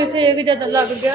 ਕੇ ਸੇਕ ਜਦੋਂ ਲੱਗ ਗਿਆ।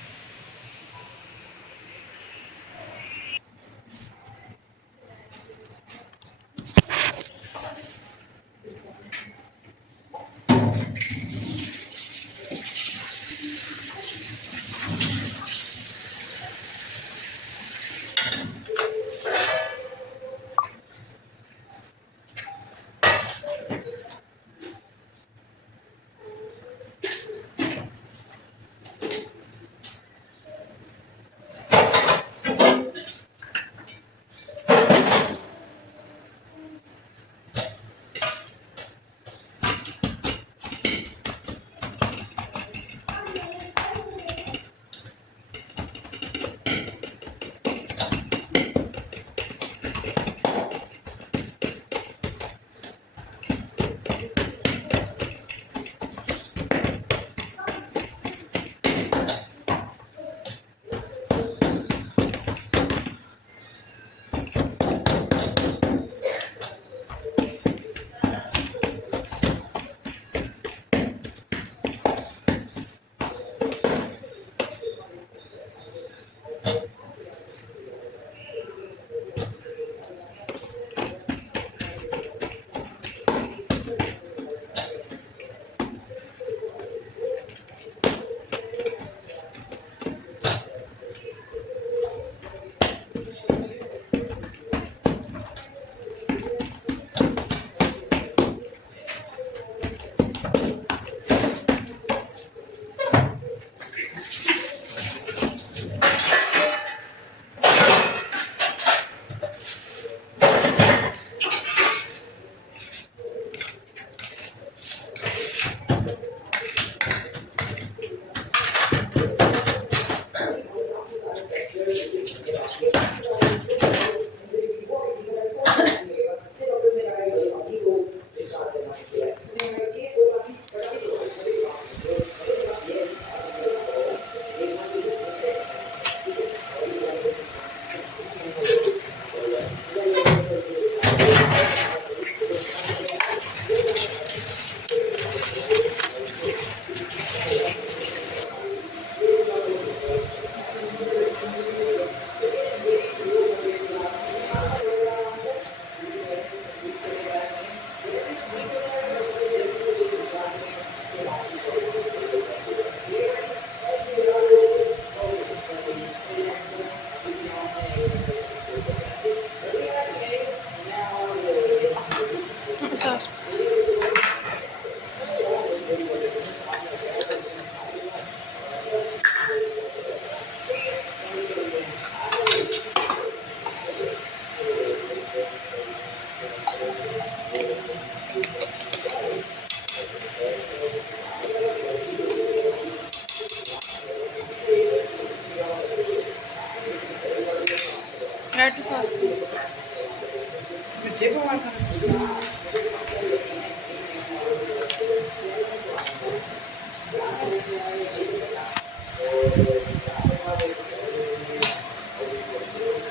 Chega uma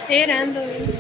Esperando, hein?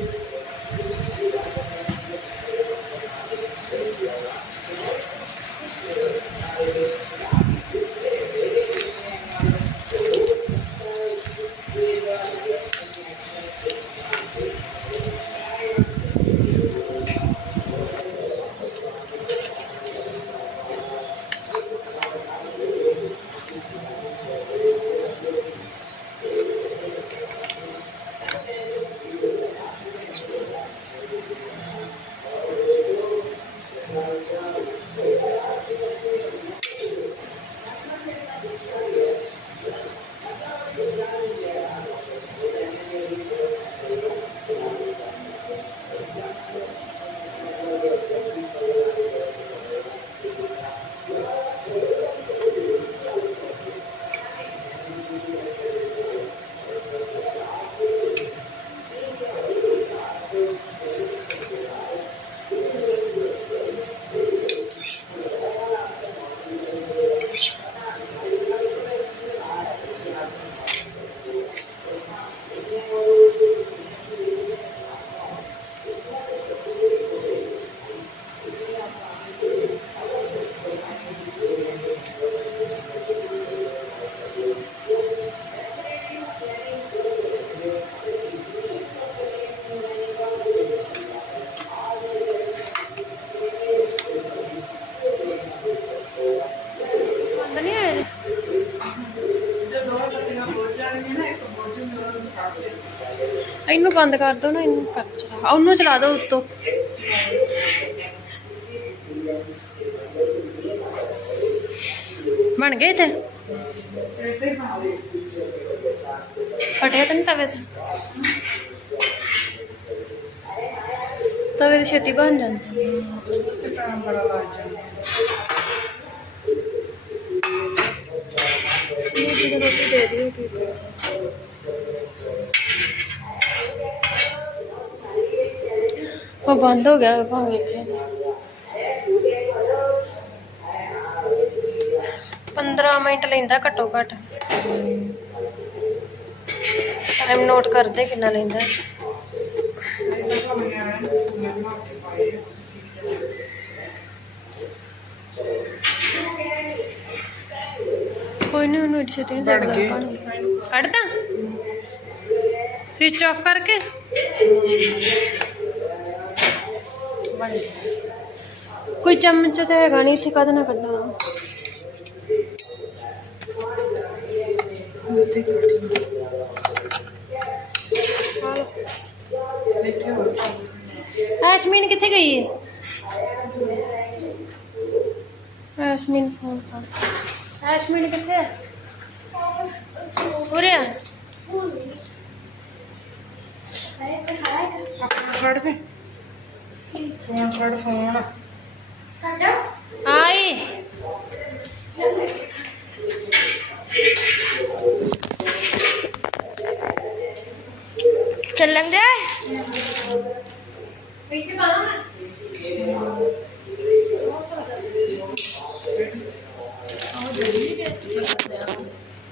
ਇਹਨੂੰ ਬੰਦ ਕਰ ਦੋ ਨਾ, ਇਹਨੂੰ ਕਰ ਚਲਾ। ਉਹਨੂੰ ਚਲਾ ਦੋ ਉੱਤੋਂ। ਬਣ ਗਏ ਤੇ ਫਟਿਆ ਤਾਂ ਨਹੀਂ ਤਵੇ ਤੇ? ਤਵੇ ਤੇ ਛੇਤੀ ਬਣ ਜਾਂਦੀ। ਰੋਟੀ ਦੇ ਦਿਓ ਠੀਕ ਹੈ ਉਹ ਬੰਦ ਹੋ ਗਿਆ ਭਾਵੇਂ ਵੇਖਿਆ ਨਹੀਂ 15 ਮਿੰਟ ਲੈਂਦਾ ਘੱਟੋ ਘੱਟ। ਟਾਈਮ ਨੋਟ ਕਰਦੇ ਕਿੰਨਾ ਲੈਂਦਾ। ਇਹ ਤਾਂ ਕੰਮ ਨਿਆਣੇ ਕੋਈ ਨਹੀਂ ਉਹਨੂੰ ਛੇਤੀ ਨਹੀਂ ਬਣ ਸਕਦਾ ਗਏ। ਬਣ ਸਵਿਚ ਆਫ ਕਰਕੇ? ਬਣ ਗਿਆ। ਕੋਈ ਚਮਚ ਤੇ ਹੈਗਾ ਨਹੀਂ ਇੱਥੇ ਕਦ ਨਾ ਕੱਢਾਂ ਇੱਥੇ ਕੱਢ ਇੱਥੇ ਹੋਰ ਐਸ਼ਮੀਨ ਕਿੱਥੇ ਗਈ ਹੈ ਐਸ਼ਮੀਨ ਫੋਨ ਕਰ ਐਸ਼ਮੀਨ ਕਿੱਥੇ ਹੈ ਉਰੇ ਆ ਆਪਣਾ ਫੜ ਦੇ ਫੋਨ ਫੜ ਫੋਨ। ਆਈ। ਚੱਲਣ ਦੇ।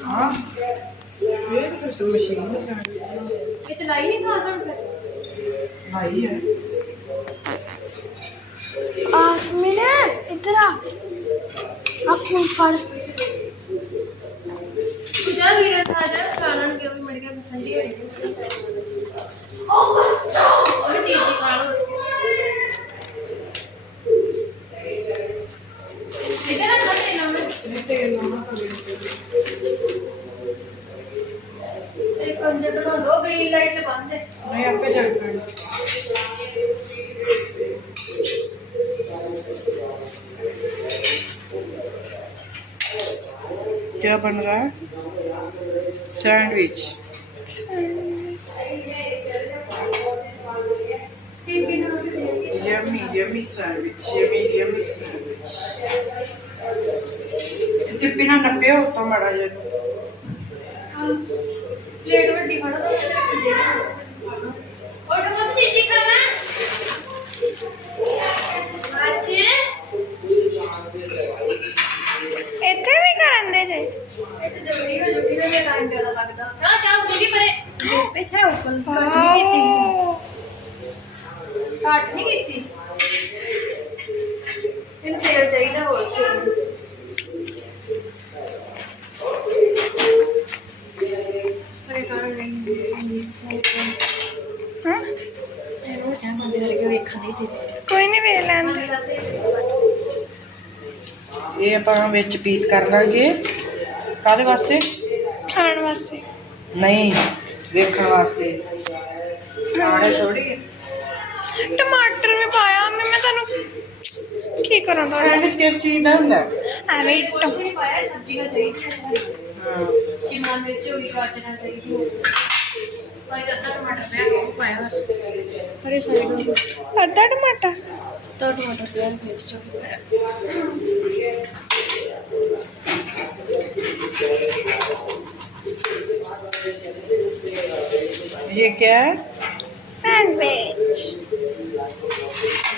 ਹਾਂ। ਇਹ ਤਾਂ ਫਿਰ ਮਸ਼ੀਨ ਨੂੰ ਸਾਡੀ ਇਹ ਚਲਾਈ ਨਹੀਂ ਸਾਸ ਹੁਣ ਫਿਰ। ਭਾਈ ਹੈ। ਆਸਮੀਨ ਇੱਧਰ ਆ ਆ ਫੋਨ ਫੜ ਜਾ ਵੀਰਾ ਸਾ ਜਾ ਚਾਲਣ ਕੇ ਉਹ ਮੜ ਕੇ ਠੰਡੀ ਹੋ ਗਈ or sandwich ਪਿੱਛੇ ਉੱਪਰ ਕੱਟ ਨਹੀਂ ਕੀਤੀ। ਇਹਨੂੰ ਤੇਲ ਚਾਹੀਦਾ ਹੋਰ ਕੀ। ਕੋਈ ਨਹੀਂ ਵੇਖ ਲੈਂਦੇ ਇਹ ਆਪਾਂ ਵਿੱਚ ਪੀਸ ਕਰ ਲਾਂਗੇ। ਕਾਦੇ ਵਾਸਤੇ? ਖਾਣ ਵਾਸਤੇ। ਨਹੀਂ। ਵੇਖਣ ਵਾਸਤੇ। ਖਾਣੇ ਥੋੜੀ ਟਮਾਟਰ ਵੀ ਪਾਇਆ ਮੈਂ ਮੈਂ ਤੁਹਾਨੂੰ ਕੀ ਕਰਾਂ ਦਾ ਸੈਂਡਵਿਚ ਕਿਸ ਚੀਜ਼ ਦਾ ਹੁੰਦਾ? ਐਵੇਂ ਹੀ ਨਹੀਂ ਪਾਇਆ ਸਬਜ਼ੀਆਂ ਚਾਹੀਦੀਆਂ ਹਾਂ। ਸ਼ਿਮਲਾ ਮਿਰਚ ਹੋ ਗਈ ਗਾਜਰਾਂ ਚਾਹੀਦੀ ਹੋ ਕੋਈ ਅੱਧਾ ਟਮਾਟਰ ਪਿਆ ਉਹ ਪਾਇਆ ਬਸ। ਪਰੇ ਸਾਈਡ ਨੂੰ ਅੱਧਾ ਟਮਾਟਰ? ਤਾਂ ਟਮਾਟਰ ਪਿਆ ਫਿਰ ਚੋਂ ਪਾਇਆ ये क्या है? सैंडविच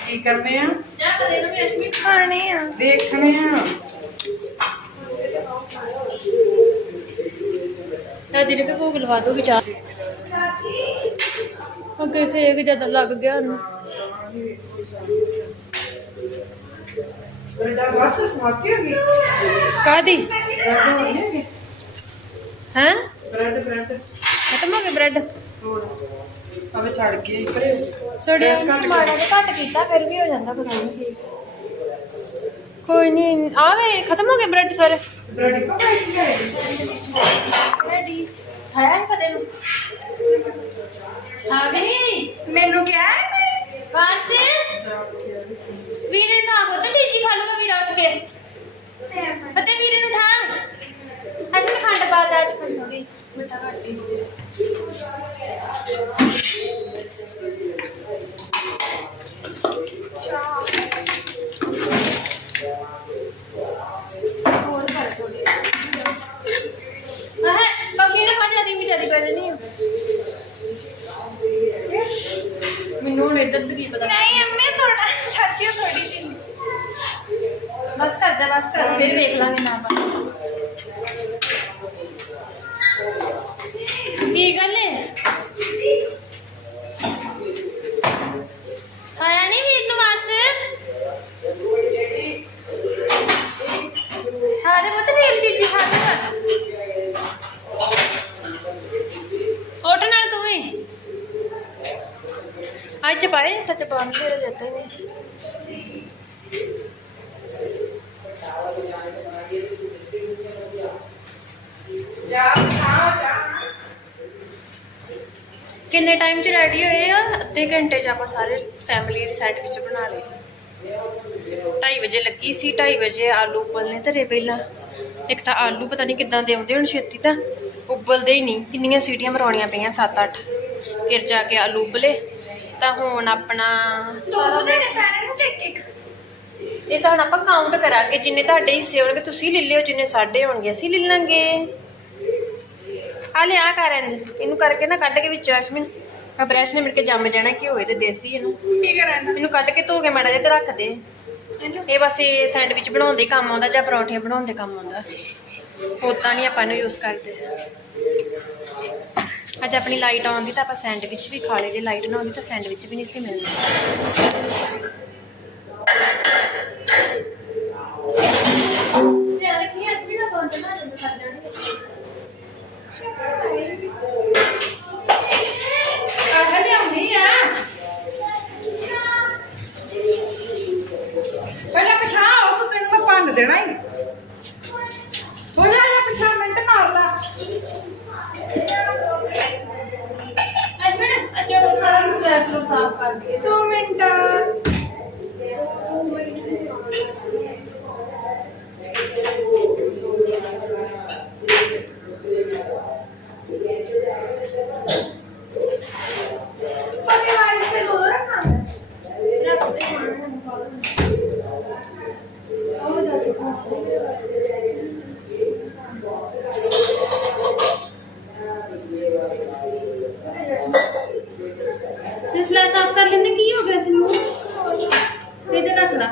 की करने खाने देखने दादी ने भी भूख से एक ज़्यादा लग गया कादी हैं ब्रेड ब्रेड खत्म हो गए ब्रेड? ਹੋ ਗਈ ਹੈ ਹੋ ਹੋਰ? ਅਬੇ ਸੜ ਗਏ ਪਰੇ ਸੜਿਆ ਘੱਟ ਮਾੜਾ ਜਿਹਾ ਘੱਟ ਕੀਤਾ ਫਿਰ ਵੀ ਹੋ ਜਾਂਦਾ ਪਤਾ ਨਹੀਂ ਕੀ। ਕੋਈ ਨਹੀਂ ਆ ਵੇ ਖਤਮ ਹੋ ਗਏ ਬ੍ਰੈਡ ਸਾਰੇ? ਬ੍ਰੈਡ ਕੋ ਬੈਠ ਗਿਆ ਰੈਡੀ ਖਾਇਆ ਨਹੀਂ ਕਦੇ ਨੂੰ? ਆ ਗਈ ਮੈਨੂੰ ਕਿਹਾ ਹੈ ਤੁਸੀਂ ਬਸ। ਵੀਰੇ ਨਾ ਬੋਤ ਚੀਚੀ ਖਾ ਲੂਗਾ ਵੀਰਾ ਉੱਠ ਕੇ। ਅਤੇ ਵੀਰੇ ਨੂੰ ਠਾਂ ਅੱਜ ਖੰਡ ਪਾ ਜਾ ਅੱਜ ਖੰਡ ਹੋ ਗਈ। ਮਿੱਠਾ ਘੱਟ ਹੀ ਹੋਰ ਕਰ ਥੋੜੀ ਆਹ ਮੰਮੀ ਨੇ ਪਾ ਜਿਆਦੀ ਵੀ ਜਿਆਦੀ ਪੈ ਨਹੀਂ ਮੈਨੂੰ ਹੁਣ ਇੱਧਰ ਤੋਂ ਕੀ ਪਤਾ ਨਹੀਂ ਅੰਮੀ ਥੋੜਾ ਚਾਚੀ ਥੋੜੀ ਜਿਹੀ ਬਸ ਕਰ ਜਾ ਬਸ ਕਰ ਫਿਰ ਵੇਖ ਲਾਂਗੇ ਨਾ ਆਪਾਂ ਕੀ ਗੱਲ ਹੈ? ਆਇਆ ਨਹੀਂ ਵੀਰ ਨੂੰ ਵਾਸ ਹਾਰੇ ਮਤ ਨੀਲ ਜੀ ਹਾਰੇ ਉੱਠ ਨਾਲ ਤੂੰ ਵੀ। ਅੱਜ ਪਾਏ ਤਾਂ ਚਪਾਨ ਦੇ ਜਾਂਦੇ ਨੇ ਕਿੰਨੇ ਟਾਈਮ 'ਚ ਰੈਡੀ ਹੋਏ ਆ? ਅੱਧੇ ਘੰਟੇ 'ਚ ਆਪਾਂ ਸਾਰੇ ਫੈਮਿਲੀ ਸੈੱਟ ਵਿੱਚ ਬਣਾ ਲਏ। 2:30 ਵਜੇ ਲੱਗੀ ਸੀ 2:30 ਵਜੇ ਆਲੂ ਉਬਲਨੇ ਧਰੇ ਪਹਿਲਾਂ। ਇੱਕ ਤਾਂ ਆਲੂ ਪਤਾ ਨਹੀਂ ਕਿੱਦਾਂ ਦੇ ਆਉਂਦੇ ਹੁਣ ਛੇਤੀ ਤਾਂ ਉਬਲਦੇ ਹੀ ਨਹੀਂ ਕਿੰਨੀਆਂ ਸੀਟੀਆਂ ਮਰਾਉਣੀਆਂ ਪਈਆਂ 7-8 ਫਿਰ ਜਾ ਕੇ ਆਲੂ ਉਬਲੇ। ਤਾਂ ਹੁਣ ਆਪਣਾ ਦੋ ਦੋ ਸਾਰਿਆਂ ਨੂੰ ਇੱਕ ਇੱਕ। ਇਹ ਤਾਂ ਹੁਣ ਆਪਾਂ ਕਾਊਂਟ ਕਰਾਂਗੇ ਜਿੰਨੇ ਤੁਹਾਡੇ ਹਿੱਸੇ ਹੋਣਗੇ ਤੁਸੀਂ ਲੈ ਲਿਓ ਜਿੰਨੇ ਸਾਡੇ ਹੋਣਗੇ ਅਸੀਂ ਲੈ ਲਾਂਗੇ। ਆ ਲੈ ਆ ਕਰ ਇੰਜ। ਇਹਨੂੰ ਕਰਕੇ ਨਾ ਕੱਢ ਕੇ ਵਿੱਚ ਜੈਸਮੀਨ ਆ ਬ੍ਰਸ਼ ਨੇ ਮਿਲ ਕੇ ਜੰਮ ਜਾਣਾ ਕਿ ਹੋਏ ਤੇ ਦੇਸੀ ਇਹਨੂੰ। ਕੀ ਕਰਾਂ ਇਹਨੂੰ ਕੱਢ ਕੇ ਧੋ ਕੇ ਮਾੜਾ ਜਿਹਾ ਤੇ ਰੱਖ ਦੇ। ਇਹ ਬਸ ਇਹ ਸੈਂਡਵਿਚ ਬਣਾਉਣ ਦੇ ਕੰਮ ਆਉਂਦਾ ਜਾਂ ਪਰੌਂਠੀਆਂ ਬਣਾਉਣ ਦੇ ਕੰਮ ਆਉਂਦਾ। ਉਦਾਂ ਨਹੀਂ ਆਪਾਂ ਇਹਨੂੰ ਯੂਜ਼ ਕਰਦੇ। ਅੱਜ ਆਪਣੀ ਲਾਈਟ ਆਉਂਦੀ ਤਾਂ ਆਪਾਂ ਸੈਂਡਵਿਚ ਵੀ ਖਾ ਲਏ ਜੇ ਲਾਈਟ ਨਾ ਆਉਂਦੀ ਤਾਂ ਸੈਂਡਵਿਚ ਵੀ ਨਹੀਂ ਸੀ ਰੱਖੀ ਅੱਜ ਵੀ ਨਾ ਬੰਦ ਨਾ ਜੰਦ ਕਰ ਜਾਣੀ ਆਹ ਲਿਆਉਣੀ ਆ ਪਹਿਲਾਂ ਪਛਾਣ ਆਓ ਤੂੰ ਤੈਨੂੰ ਮੈਂ ਭੰਨ ਦੇਣਾ ਹੀ ਹੋ ਜਾ ਜਾ ਪਛਾਣ ਮਿੰਟ ਮਾਰ ਲਾ ਅੱਜ ਮੈਂ ਅੱਜ ਸਾਰਾ ਸੈਟ ਨੂੰ ਸਾਫ਼ ਕਰ ਦਈਏ ਦੋ ਮਿੰਟ ਫਤੇ ਵਾਲੀ ਸੇ ਲੋ ਰੱਖਾਂ ਰੱਖ ਦੇ ਹੁਣ ਉਹ ਦਾ ਚੁੱਕਾ ਤੇ ਸਲੈਬ ਸਾਫ਼ ਕਰ ਲੈਂਦੇ ਕੀ ਹੋ ਗਿਆ ਤੈਨੂੰ ਇਹਦੇ ਰੱਖ ਲਾ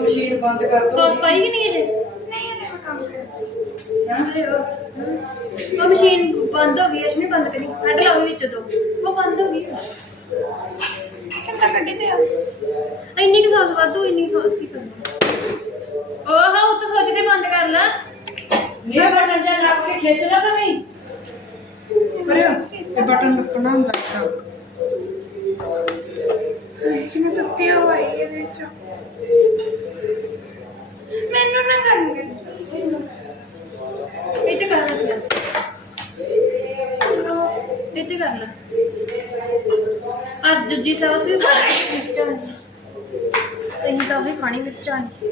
ਮਸ਼ੀਨ ਬੰਦ ਕਰ ਦੋ ਸੌਸ ਪਾਈ ਕਿ ਨਹੀਂ ਅਜੇ ਨਹੀਂ ਅਰੇ ਮੈਂ ਕੰਮ ਕਰ ਅਰੇ ਉਹ ਮਸ਼ੀਨ ਬੰਦ ਹੋ ਗਈ ਅਸ਼ਮੀ ਬੰਦ ਕਰੀ। ਕੱਢ ਲਾ ਉਹ ਵਿੱਚ ਤੋਂ। ਉਹ ਬੰਦ ਹੋ ਗਈ। ਕਿੰਨਾ ਕੱਢੀ ਤੇ ਆ? ਇੰਨੀ ਕਿ ਸੌਸ ਵਾਧੂ ਇੰਨੀ ਸੌਸ ਕੀ ਕਰਨੀ? ਉਹ ਹਾਂ ਉਹ ਤਾਂ ਸੋਚ ਕੇ ਬੰਦ ਕਰ ਲਾ। ਇਹ ਬਟਨ ਜਾਂ ਲੱਗ ਕੇ ਖਿੱਚਣਾ ਤਾਂ ਵੀ। ਕਰਿਓ। ਤੇ ਬਟਨ ਲੱਪਣਾ ਹੁੰਦਾ ਹੈ। ਕਿੰਨਾ ਤੱਤੀ ਹਵਾ ਆਈ ਇਹਦੇ ਵਿੱਚ। ਮੈਨੂੰ ਨਾ ਕਰਨ ਦੇ ਇੱਥੇ ਕਰ ਲਾ ਫਿਰ। ਇੱਥੇ ਕਰ ਲਾ। ਆ ਦੂਜੀ ਸੌਸ ਵੀ ਪਾ ਦੇ ਮਿਰਚਾਂ ਇਹ ਤਾਂ ਵੀ ਖਾਣੀ ਮਿਰਚਾਂ ਨਹੀਂ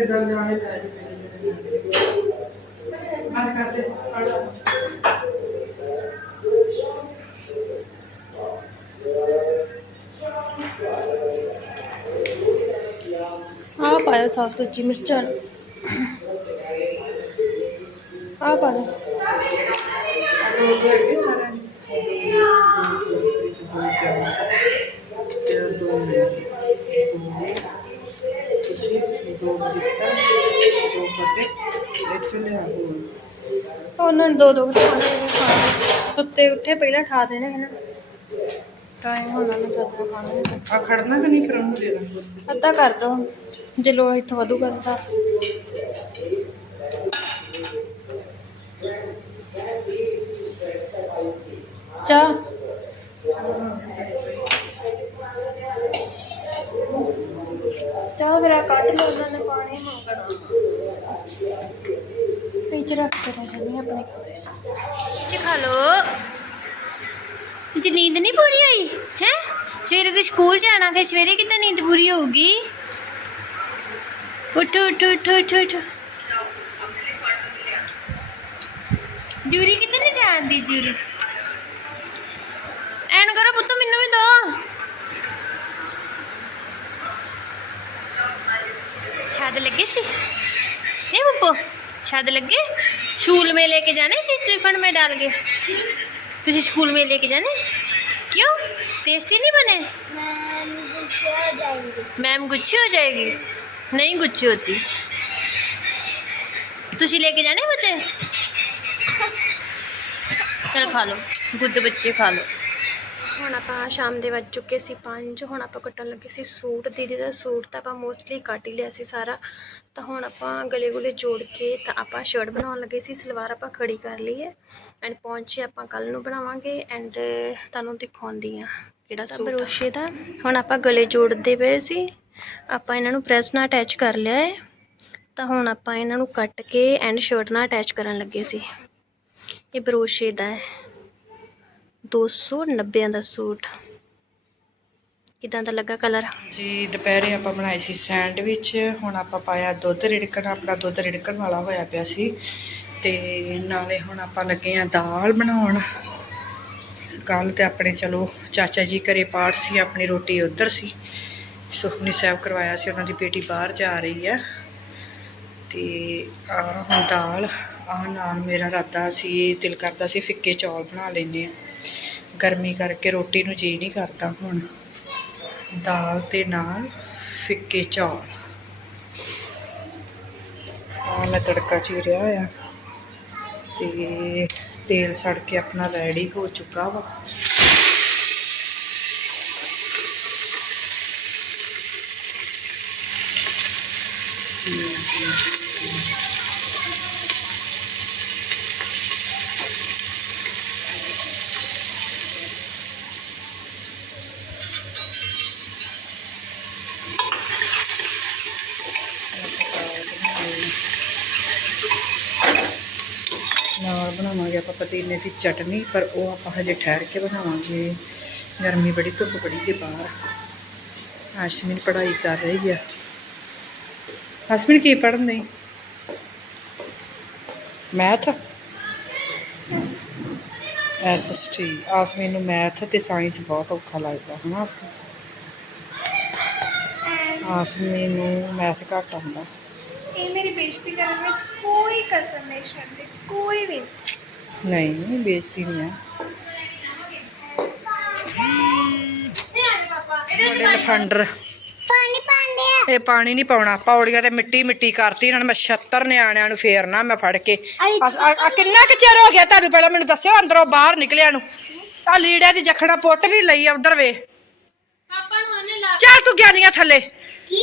ਕਿੱਦਾਂ ਕਿੱਦਾਂ ਜਾਣੇ ਪੈ ਬੰਦ ਕਰ ਦੇ ਫੜ ਲਾ। ਆਹ ਉਹਨਾਂ ਨੇ ਦੋ ਦੋ ਖਾਣੇ ਖਾਣੇ ਸੁੱਤੇ ਉੱਠੇ ਪਹਿਲਾਂ ਠਾ ਦੇਣੇ ਹਨ ਟਾਈਮ ਹੋਣਾ ਨਾ ਚਾਹਤਾ ਖਾਣੇ ਦਾ। ਆ ਖੜਨਾ ਕਿ ਨਹੀਂ ਫਿਰ ਉਹਨੂੰ ਦੇ ਦਾਂਗੇ ਅੱਧਾ ਕਰ ਦੋ। ਜੇ ਲੋ ਇੱਥੋਂ ਵਧੂਗਾ ਤਾਂ ਚਾਹ। ਚਾਹ ਮੇਰਾ ਕੱਢ ਲਓ ਉਹਨਾਂ ਨੇ ਪਾਣੀ ਮੰਗਣਾ ਵਿੱਚ ਰੱਖ ਕੇ ਰਹਿ ਆਪਣੇ ਕਮਰੇ 'ਚ ਖਾ ਲੋ ਜੀ ਨੀਂਦ ਨਹੀਂ ਪੂਰੀ ਹੋਈ? ਹੈ? ਸਵੇਰੇ ਤੇ ਸਕੂਲ ਜਾਣਾ, ਫਿਰ ਸਵੇਰੇ ਕਿੱਦਾਂ ਨੀਂਦ ਪੂਰੀ ਹੋਊਗੀ? ਉੱਠ ਉੱਠ ਉੱਠ ਉੱਠ ਉੱਠ। ਜੂਰੀ ਕਿੱਦਾਂ ਨਹੀਂ ਜਾਂਦੀ ਜੂਰੀ? ਐਨ ਕਰੋ ਪੁੱਤ, ਮੈਨੂੰ ਵੀ ਦੋ। ਸ਼ਾਦ ਲੱਗੇ ਸੀ? ਇਹ ਬੱਪੋ शायद लगे, स्कूल में लेके जाने श्रीखंड में डाल के। तुझे स्कूल में लेके जाने? क्यों? टेस्टी नहीं बने? मैम गुच्छी हो जाएगी। नहीं गुच्छी होती। तुझे लेके जाने बते? चल खा लो गुद तो बच्चे खा लो। ਹੁਣ ਆਪਾਂ ਸ਼ਾਮ ਦੇ ਵੱਜ ਚੁੱਕੇ ਸੀ 5 ਹੁਣ ਆਪਾਂ ਕੱਟਣ ਲੱਗੇ ਸੀ ਸੂਟ। ਦੀਦੀ ਦਾ ਸੂਟ ਤਾਂ ਆਪਾਂ ਮੋਸਟਲੀ ਕੱਟ ਹੀ ਲਿਆ ਸੀ ਸਾਰਾ। ਤਾਂ ਹੁਣ ਆਪਾਂ ਗਲੇ ਗੁਲੇ ਜੋੜ ਕੇ ਤਾਂ ਆਪਾਂ ਸ਼ਰਟ ਬਣਾਉਣ ਲੱਗੇ ਸੀ ਸਲਵਾਰ ਆਪਾਂ ਖੜੀ ਕਰ ਲਈ ਹੈ ਐਂਡ ਪਹੁੰਚੇ ਆਪਾਂ ਕੱਲ ਨੂੰ ਬਣਾਵਾਂਗੇ ਐਂਡ ਤੁਹਾਨੂੰ ਦਿਖਾਉਂਦੀ ਆ ਕਿਹੜਾ ਸੂਟ ਬਰੋਸ਼ੇ ਦਾ। ਹੁਣ ਆਪਾਂ ਗਲੇ ਜੋੜਦੇ ਪਏ ਸੀ। ਆਪਾਂ ਇਹਨਾਂ ਨੂੰ ਪ੍ਰੈਸ ਨਾਲ ਅਟੈਚ ਕਰ ਲਿਆ ਹੈ ਤਾਂ ਹੁਣ ਆਪਾਂ ਇਹਨਾਂ ਨੂੰ ਕੱਟ ਕੇ ਐਂਡ ਸ਼ਰਟ ਨਾਲ ਅਟੈਚ ਕਰਨ ਲੱਗੇ ਸੀ। ਇਹ ਬਰੋਸ਼ੇ ਦਾ ਹੈ। 290 ਦਾ ਸੂਟ। ਕਿਦਾਂ ਦਾ ਲੱਗਾ ਕਲਰ? ਜੀ, ਦੁਪਹਿਰੇ ਆਪਾਂ ਬਣਾਏ ਸੀ ਸੈਂਡਵਿਚ। ਹੁਣ ਆਪਾਂ ਪਾਇਆ ਦੁੱਧ ਰਿੜਕਣ, ਆਪਣਾ ਦੁੱਧ ਰਿੜਕਣ ਵਾਲਾ ਹੋਇਆ ਪਿਆ ਸੀ। ਤੇ ਨਾਲੇ ਹੁਣ ਆਪਾਂ ਲੱਗੇ ਆ ਦਾਲ ਬਣਾਉਣ। ਕੱਲ ਤੇ ਆਪਣੇ ਚਲੋ ਚਾਚਾ ਜੀ ਘਰੇ ਪਾਠ ਸੀ, ਆਪਣੀ ਰੋਟੀ ਉਧਰ ਸੀ। ਸੁਖਮਨੀ ਸਾਹਿਬ ਕਰਵਾਇਆ ਸੀ, ਉਹਨਾਂ ਦੀ ਬੇਟੀ ਬਾਹਰ ਜਾ ਰਹੀ ਹੈ। ਤੇ ਆ ਹੁਣ ਦਾਲ ਆ ਨਾਲ ਮੇਰਾ ਰਾਤਾ ਸੀ ਦਿਲ ਕਰਦਾ ਸੀ ਫਿੱਕੇ ਚੌਲ ਬਣਾ ਲੈਨੇ ਆ ਗਰਮੀ ਕਰਕੇ ਰੋਟੀ ਨੂੰ ਜੀ ਨਹੀਂ ਕਰਦਾ ਹੁਣ। ਦਾਲ ਤੇ ਨਾਲ ਫਿੱਕੇ ਚੌਲ। ਆ ਮੈਂ ਤੜਕਾ ਚੀਰਿਆ ਹੋਇਆ। ਤੇ ਤੇਲ ਸੜ ਕੇ ਆਪਣਾ ਰੈਡੀ ਹੋ ਚੁੱਕਾ ਵਾ। ਨਾਲ ਬਣਾਵਾਂਗੇ ਆਪਾਂ ਪੁਦੀਨੇ ਦੀ ਚਟਨੀ, ਪਰ ਉਹ ਆਪਾਂ ਹਜੇ ਠਹਿਰ ਕੇ ਬਣਾਵਾਂਗੇ। ਗਰਮੀ ਬੜੀ, ਧੁੱਪ ਬੜੀ ਜੇ ਬਾਹਰ। ਆਸ਼ਮੀਨ ਪੜ੍ਹਾਈ ਕਰ ਰਹੀ ਆ। ਆਸ਼ਮੀਨ ਕੀ ਪੜ੍ਹਨ ਨਹੀਂ ਮੈਥ? ਐਸਐਸਟੀ ਆਸਮੀਨ ਨੂੰ ਮੈਥ ਤੇ ਸਾਇੰਸ ਬਹੁਤ ਔਖਾ ਲੱਗਦਾ, ਹਨਾ ਆਸਮੀਨ ਆਸਮੀਨ ਨੂੰ ਮੈਥ ਘੱਟ ਆਉਂਦਾ। ਇਹ ਮੇਰੀ ਬੇਇੱਜ਼ਤੀ ਕਰਨ ਵਿੱਚ ਕੋਈ ਕਸਰ ਨਹੀਂ ਛੱਡਦੇ ਕੋਈ ਵੀ। ਨਹੀਂ। ਨਹੀਂ ਬੇਇੱਜ਼ਤੀ ਨਹੀਂ ਆ। ਤੁਹਾਡੇ ਲਫੰਡਰ। ਪਾਣੀ ਪਾਉਂਦੇ ਇਹ ਪਾਣੀ ਨਹੀਂ ਪਾਉਣਾ। ਪੌੜੀਆਂ ਤੇ ਮਿੱਟੀ ਮਿੱਟੀ ਕਰਤੀ ਇਹਨਾਂ ਨੇ। ਮੈਂ 76 ਨਿਆਣਿਆਂ ਨੂੰ ਫੇਰਨਾ ਮੈਂ ਫੜ ਕੇ। ਆ ਆ ਕਿੰਨਾ ਕੁ ਚਿਰ ਹੋ ਗਿਆ ਤੁਹਾਨੂੰ ਪਹਿਲਾਂ ਮੈਨੂੰ ਦੱਸਿਓ? ਅੰਦਰੋਂ ਬਾਹਰ ਨਿਕਲਿਆ ਨੂੰ। ਆ ਲੀੜਿਆਂ ਦੀ ਜਖਣਾ ਪੁੱਟ ਵੀ ਲਈ ਆ ਉਧਰ ਵੇ। ਪਾਪਾ ਨੂੰ ਉਹਨੇ ਲਾ ਚੱਲ ਤੂੰ ਗਿਆਨੀਆਂ ਥੱਲੇ। ਕੀ?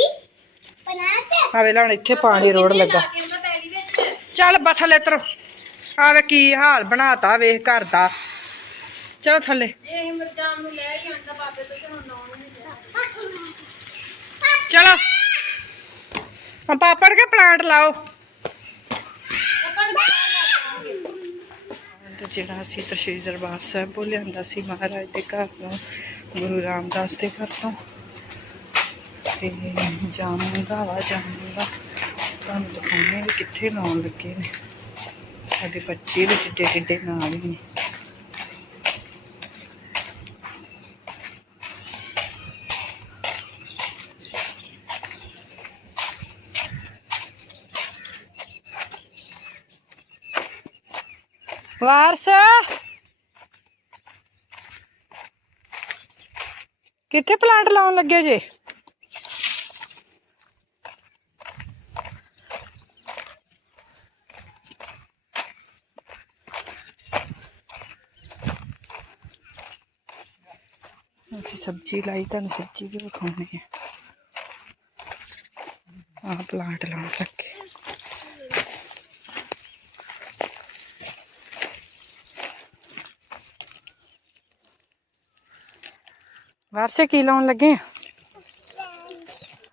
ਪਲਾਤੇ ਆ ਵੇਲਾ ਹੁਣ ਇੱਥੇ ਪਾਣੀ ਰੋੜ ਲੱਗਾ। ਕੇ ਉਹਦਾ ਪੈੜੀ ਵਿੱਚ? ਚੱਲ ਬਾ ਥੱਲੇ ਤਰੋ ਆ ਵੇ ਕੀ ਹਾਲ ਬਣਾਤਾ ਵੇਖ ਘਰ ਦਾ ਚਲੋ ਥੱਲੇ। ਇਹ ਮਰਜਾਮ ਨੂੰ ਲੈ ਹੀ ਆਂਦਾ ਬਾਬੇ ਤੋਂ ਤੇ ਹੁਣ ਨਾਉਣ ਨਹੀਂ ਦਿਆ ਚਲੋ। ਹੁਣ ਪਾਪੜ ਕੇ ਪਲਾਂਟ ਲਾਓ। ਤੇ ਜਿਹੜਾ ਅਸੀਂ ਤਸ਼੍ਰੀ ਦਰਬਾਰ ਸਾਹਿਬ ਬੋਲ ਲਿਆਂਦਾ ਸੀ ਮਹਾਰਾਜ ਦੇ ਘਰ ਤੋਂ ਗੁਰੂ ਰਾਮਦਾਸ ਦੇ ਘਰ ਤੋਂ। ਤੇ ਜਾਮੂਗਾ ਵਾ ਜਾਮੂਗਾ ਤੁਹਾਨੂੰ ਦਿਖਾਉਂਦੇ ਵੀ ਕਿੱਥੇ ਲਾਉਣ ਲੱਗੇ ਨੇ। ਸਾਡੇ ਬੱਚੇ ਵੀ ਜਿੱਡੇ ਕਿੱਡੇ ਨਾਲ ਹੀ ਨੇ। ਵਾਰਸ! ਕਿੱਥੇ ਪਲਾਂਟ ਲਾਉਣ ਲੱਗੇ ਜੇ ਅਸੀਂ ਸਬਜ਼ੀ ਲਾਈ ਤੁਹਾਨੂੰ ਸਬਜ਼ੀ ਵੀ ਵਿਖਾਉਣੀ ਹੈ ਆਹ ਪਲਾਂਟ ਲਾਉਣ ਲੱਗੇ ਵਾਰਸੇ ਕੀ ਲਾਉਣ ਲੱਗੇ ਆ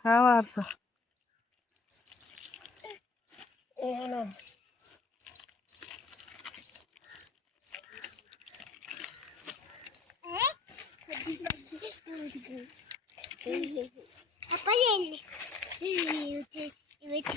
ਹਾਂ ਵਾਰਸਾ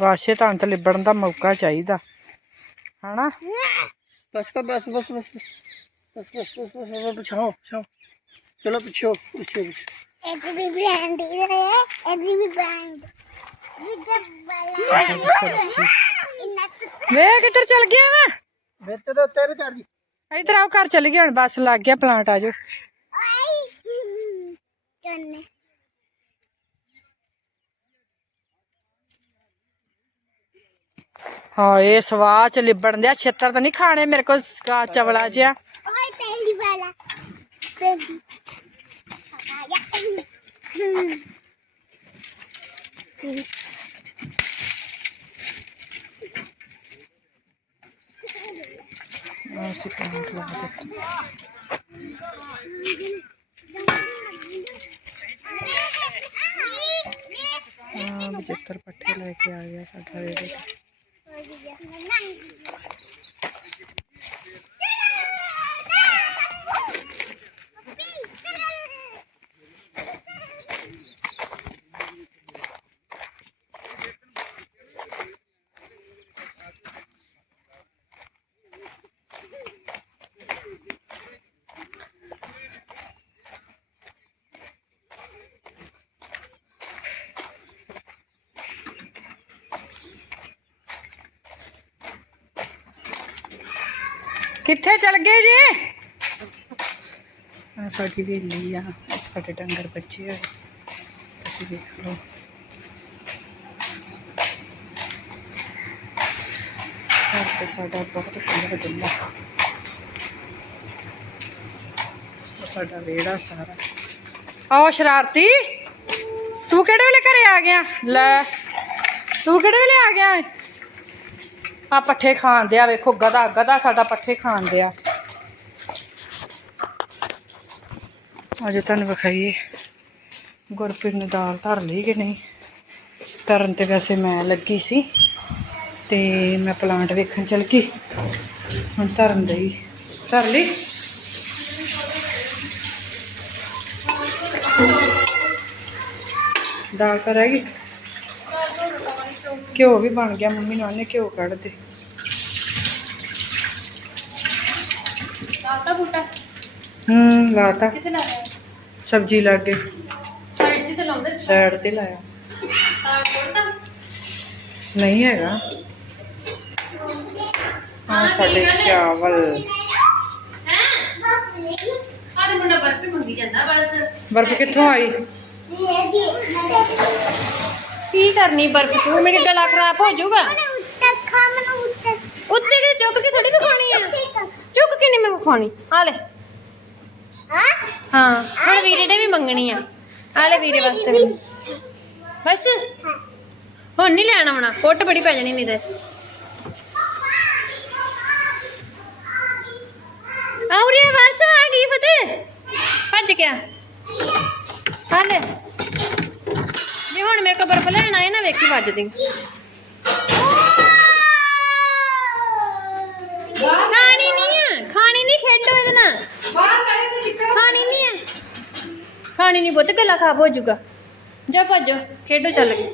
ਵਾਸ਼ੇ ਤਾਂ ਅੰਤ ਲਿਬੜਨ ਦਾ ਮੌਕਾ ਚਾਹੀਦਾ ਹਨਾ ਬਸ ਕਰ ਬਸ ਬਸ ਬਸ ਬਸ ਬਸ ਬਸ ਬਸ ਪਿਛਾਓ ਪਿਛਾਓ ਚਲੋ ਪਿਛੋ ਪਿਛੋ ਇੱਕ ਵੀ ਬ੍ਰਾਂਡ ਹੀ ਰਹੇ ਇੱਕ ਵੀ ਬ੍ਰਾਂਡ ਦੂਜਾ ਸਬਜ਼ੀ ਵੇ ਕਿੱਧਰ ਚਲ ਗਿਆ ਵਾ ਵਿੱਚ ਦੇ ਉੱਤੇ ਨੂੰ ਚੜ ਗਈ ਇਧਰ ਆਓ ਘਰ ਚਲੀ ਗਈ ਹੁਣ ਬੱਸ ਲੱਗ ਗਿਆ ਪਲਾਂਟ ਆਜੋ ਆਈ ਚੰਨੇ ਹਾਂ ਇਹ ਸਵਾਹ ਚ ਲਿਬੜਨ ਦੇ ਛੇਤਰ ਤਾਂ ਨਹੀਂ ਖਾਣੇ ਮੇਰੇ ਕੋਲ ਕਾ ਚਵਲਾ ਜਿਆ ਓਏ ਪਹਿਲੀ ਵਾਲਾ ਪਹਿਲੀ ਅਸੀਂ ਪੈਂਟ ਲਾ ਦਿੱਤੀ ਹਾਂ ਬਜੇਤਰ ਪੱਠੇ ਲੈ ਕੇ ਆ ਗਿਆ ਸਾਡਾ ਰੇੜੀ 姐姐和那个姐 ਕਿੱਥੇ ਚਲ ਗਏ ਜੀ ਆ ਸਾਡੀ ਵੇਲੀ ਆ ਸਾਡੇ ਡੰਗਰ ਬੱਚੇ ਹੋਏ ਤੁਸੀਂ ਵੇਖ ਲਓ ਘਰ ਤੇ ਸਾਡਾ ਬਹੁਤ ਖੁੱਲ੍ਹਾ ਡੁੱਲਾ ਉਹ ਸਾਡਾ ਵਿਹੜਾ ਸਾਰਾ ਆਓ ਸ਼ਰਾਰਤੀ ਤੂੰ ਕਿਹੜੇ ਵੇਲੇ ਘਰੇ ਆ ਗਿਆ ਲੈ ਤੂੰ ਕਿਹੜੇ ਵੇਲੇ ਆ ਗਿਆ ਏ? ਆ ਪੱਠੇ ਖਾਣ ਦਿਆ ਵੇਖੋ, ਗਧਾ ਗਧਾ ਸਾਡਾ ਪੱਠੇ ਖਾਣ ਦਿਆ। ਅਜੇ ਤੁਹਾਨੂੰ ਵਿਖਾਈਏ, ਗੁਰਪ੍ਰੀਤ ਨੇ ਦਾਲ ਧਰ ਲਈ ਕਿ ਨਹੀਂ? ਧਰਨ ਤੇ ਵੈਸੇ ਮੈਂ ਲੱਗੀ ਸੀ ਤੇ ਮੈਂ ਪਲਾਂਟ ਵੇਖਣ ਚਲ ਗਈ। ਹੁਣ ਧਰਨ ਦਈ ਧਰ ਲਈ? ਦਾਲ ਤਾਂ ਰਹਿ ਗਈ। ਘਿਓ ਵੀ ਬਣ ਗਿਆ ਮੰਮੀ ਨੂੰ ਆਨੇ ਘਿਓ ਕੱਢ ਦੇ ਲਾਤਾ ਬੂਟਾ? ਹੂੰ ਲਾਤਾ। ਕਿੱਥੇ ਲਾਇਆ? ਸਬਜ਼ੀ ਲੱਗ ਗਈ। ਸਾਈਡ 'ਚ ਤੇ ਲਾਉਂਦੇ? ਸਾਈਡ ਤੇ ਲਾਇਆ। ਤਾਂ ਕੋਲਤਾ ਨਹੀਂ ਹੈਗਾ। ਹਾਂ ਸਾਡੇ ਚਾਵਲ। ਹੈ? ਮੁੰਡਾ ਬਰਫੀ ਮੰਗੀ ਜਾਂਦਾ ਬਸ। ਬਰਫ ਕਿੱਥੋਂ ਆਈ? ਕੀ ਕਰਨੀ ਬਰਫ ਤੂੰ ਮੇਰੇ ਗਲਾ ਖਰਾਬ ਹੋ ਜਾਊਗਾ। ਉੱਤੇ ਖਾ ਮੈਨੂੰ ਉੱਤੇ। ਉੱਤੇ ਕਿ ਚੁੱਕ ਕੇ ਥੋੜੀ ਵਿਖਾਣੀ ਆ। ਚੁੱਕ ਕੇ ਨਹੀਂ ਮੈਂ ਵਿਖਾਣੀ ਆ ਲੈ। ਹਾਂ? ਹਾਂ ਹੁਣ ਵੀਰੇ ਨੇ ਵੀ ਮੰਗਣੀ ਆ। ਆ ਲੈ ਵੀਰੇ ਵਾਸਤੇ ਵੀ ਬਸ। ਹੁਣ ਨਹੀਂ ਲੈਣਾ ਆਉਣਾ। ਫੁੱਟ ਬੜੀ ਪੈ ਜਾਣੀ ਨਹੀਂ ਤੇ ਆਉਰੀ ਬਸ। ਆ ਗਈ ਫਤਿਹ। ਭੱਜ ਗਿਆ। ਹਾਲੇ ਜੇ, ਹੁਣ ਮੇਰੇ ਕੋਲ ਬਰਫ ਲੈਣ ਆਏ, ਨਾ ਵੇਖੀ ਵੱਜਦੀ। ਖਾਣੀ ਨਹੀਂ ਆ, ਖਾਣੀ ਨਹੀਂ ਖੇਡੋ ਇਹਦੇ ਨਾਲ। ਬਾਹਰ ਕਰੇ ਤੇ ਚਿੱਕੜ ਖਾਣੀ ਨਹੀਂ ਹੈ ਖਾਣੀ ਨਹੀਂ ਬਹੁਤ ਗੱਲਾਂ ਖਰਾਬ ਹੋ ਜਾਊਗਾ। ਜਾ ਭੱਜੋ, ਖੇਡੋ ਚੱਲ। ਕੇ